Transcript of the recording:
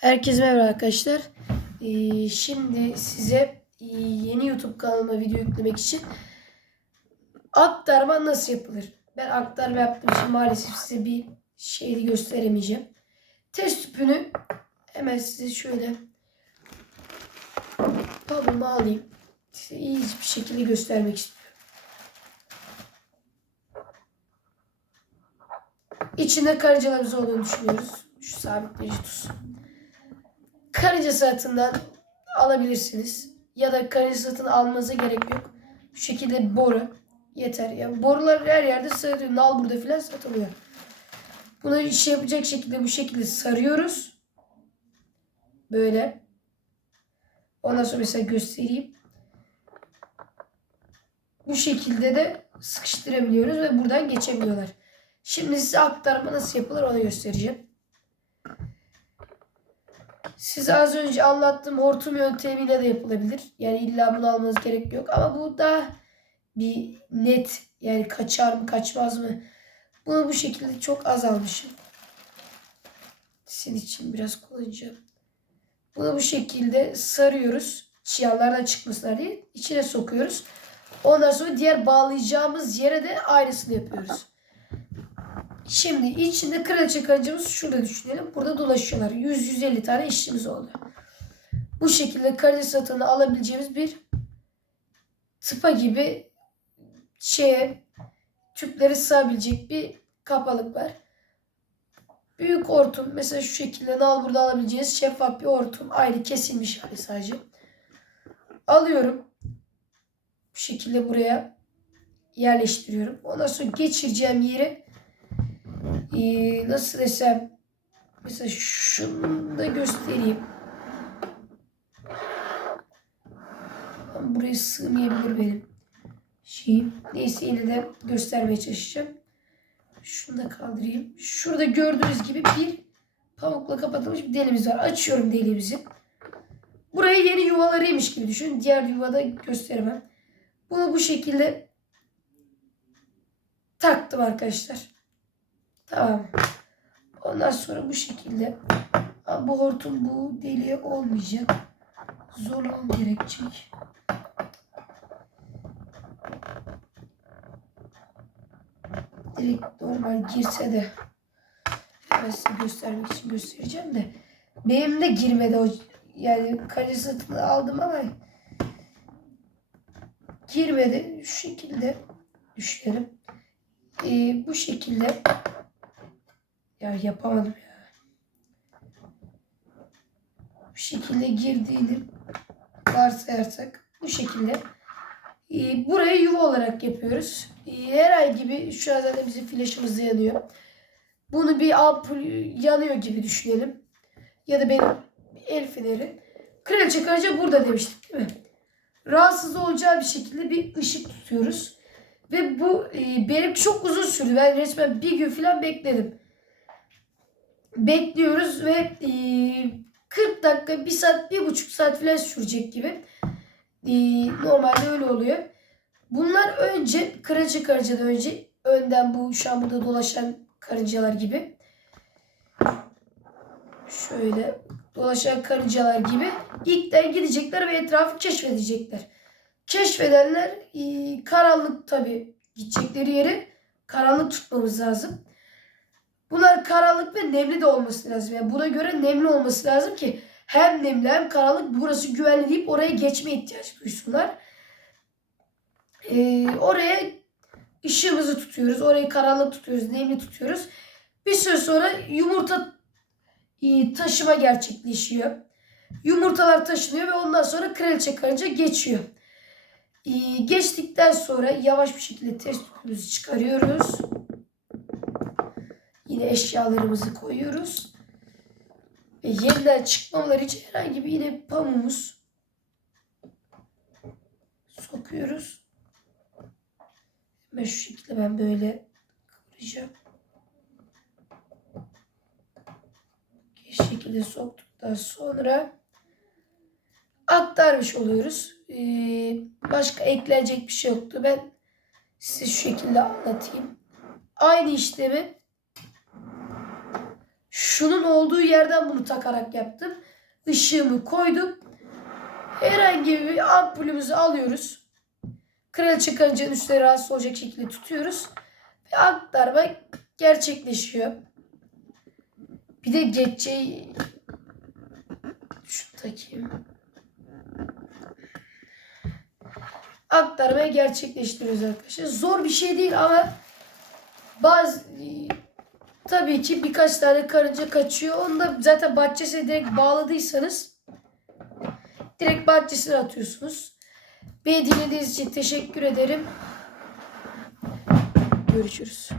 Herkese merhaba arkadaşlar. Ee, şimdi size e, yeni YouTube kanalıma video yüklemek için aktarma nasıl yapılır? Ben aktarma yaptığım için maalesef size bir şeyi gösteremeyeceğim. Test tüpünü hemen size şöyle pamuğumu alayım. Size iyi bir şekilde göstermek istiyorum. İçinde karıncalarımız olduğunu düşünüyoruz. Şu sabitleyici tutsun. Karınca satından alabilirsiniz. Ya da karınca satın almanıza gerek yok. Bu şekilde boru yeter. Yani borular her yerde sarıyor. Nalbur'da falan satılıyor. Bunu iş yapacak şekilde bu şekilde sarıyoruz. Böyle. Ondan sonra mesela göstereyim. Bu şekilde de sıkıştırabiliyoruz ve buradan geçebiliyorlar. Şimdi size aktarma nasıl yapılır onu göstereceğim. Size az önce anlattığım hortum yöntemiyle de yapılabilir. Yani illa bunu almanız gerek yok. Ama bu da bir net. Yani kaçar mı kaçmaz mı? Bunu bu şekilde çok az almışım. Sizin için biraz kullanacağım. Bunu bu şekilde sarıyoruz. Çiyanlardan çıkmasınlar diye. içine sokuyoruz. Ondan sonra diğer bağlayacağımız yere de aynısını yapıyoruz. Şimdi içinde kraliçe karıncamız şurada düşünelim. Burada dolaşıyorlar. 100-150 tane işçimiz oldu. Bu şekilde kraliçe satını alabileceğimiz bir tıpa gibi şeye tüpleri sığabilecek bir kapalık var. Büyük hortum mesela şu şekilde nal burada alabileceğiniz şeffaf bir hortum. Aynı kesilmiş hali sadece. Alıyorum. Bu şekilde buraya yerleştiriyorum. Ondan sonra geçireceğim yere ee, nasıl desem mesela şunu da göstereyim. Buraya sığmayabilir benim şeyim. Neyse yine de göstermeye çalışacağım. Şunu da kaldırayım. Şurada gördüğünüz gibi bir pamukla kapatılmış bir deliğimiz var. Açıyorum deliğimizi. Burayı yeni yuvalarıymış gibi düşünün. Diğer yuvada gösteremem. Bunu bu şekilde taktım arkadaşlar. Tamam. Ondan sonra bu şekilde bu hortum bu deliğe olmayacak. Zorlamam gerekecek. Direkt normal girse de ben size göstermek için göstereceğim de benim de girmedi o yani kaleci satını aldım ama girmedi. Şu şekilde düşünelim. Ee, bu şekilde ya yapamadım ya. Bu şekilde girdiğini varsayarsak bu şekilde e, burayı yuva olarak yapıyoruz. E, her ay gibi şu an zaten bizim flaşımız yanıyor. Bunu bir ampul yanıyor gibi düşünelim. Ya da benim el feneri. Kraliçe karınca burada demiştik değil mi? Rahatsız olacağı bir şekilde bir ışık tutuyoruz. Ve bu e, benim çok uzun sürdü. Ben resmen bir gün falan bekledim bekliyoruz ve e, 40 dakika, 1 saat, 1,5 saat falan sürecek gibi. E, normalde öyle oluyor. Bunlar önce karaca karıncadan önce önden bu şu an burada dolaşan karıncalar gibi. Şöyle dolaşan karıncalar gibi ilkten gidecekler ve etrafı keşfedecekler. Keşfedenler e, karanlık tabi gidecekleri yeri karanlık tutmamız lazım. Bunlar karanlık ve nemli de olması lazım. Yani buna göre nemli olması lazım ki hem nemli hem karanlık burası güvenli deyip oraya geçme ihtiyaç duysunlar. Ee, oraya ışığımızı tutuyoruz. Orayı karanlık tutuyoruz. Nemli tutuyoruz. Bir süre sonra yumurta e, taşıma gerçekleşiyor. Yumurtalar taşınıyor ve ondan sonra kraliçe karınca geçiyor. Ee, geçtikten sonra yavaş bir şekilde test tüpümüzü çıkarıyoruz. Yine eşyalarımızı koyuyoruz. Ve yeniden çıkmamaları için herhangi bir yine pamuğumuz sokuyoruz. Hemen şu şekilde ben böyle kıvıracağım. Bu şekilde soktuktan sonra aktarmış oluyoruz. Ee, başka eklenecek bir şey yoktu. Ben size şu şekilde anlatayım. Aynı işlemi Şunun olduğu yerden bunu takarak yaptım. Işığımı koydum. Herhangi bir ampulümüzü alıyoruz. Kraliçe karıncanın üstüne rahatsız olacak şekilde tutuyoruz. Ve aktarma gerçekleşiyor. Bir de geçeceği şu takayım. Aktarmayı gerçekleştiriyoruz arkadaşlar. Zor bir şey değil ama bazı tabii ki birkaç tane karınca kaçıyor. Onu da zaten bahçesine direkt bağladıysanız direkt bahçesine atıyorsunuz. Beni dinlediğiniz için teşekkür ederim. Görüşürüz.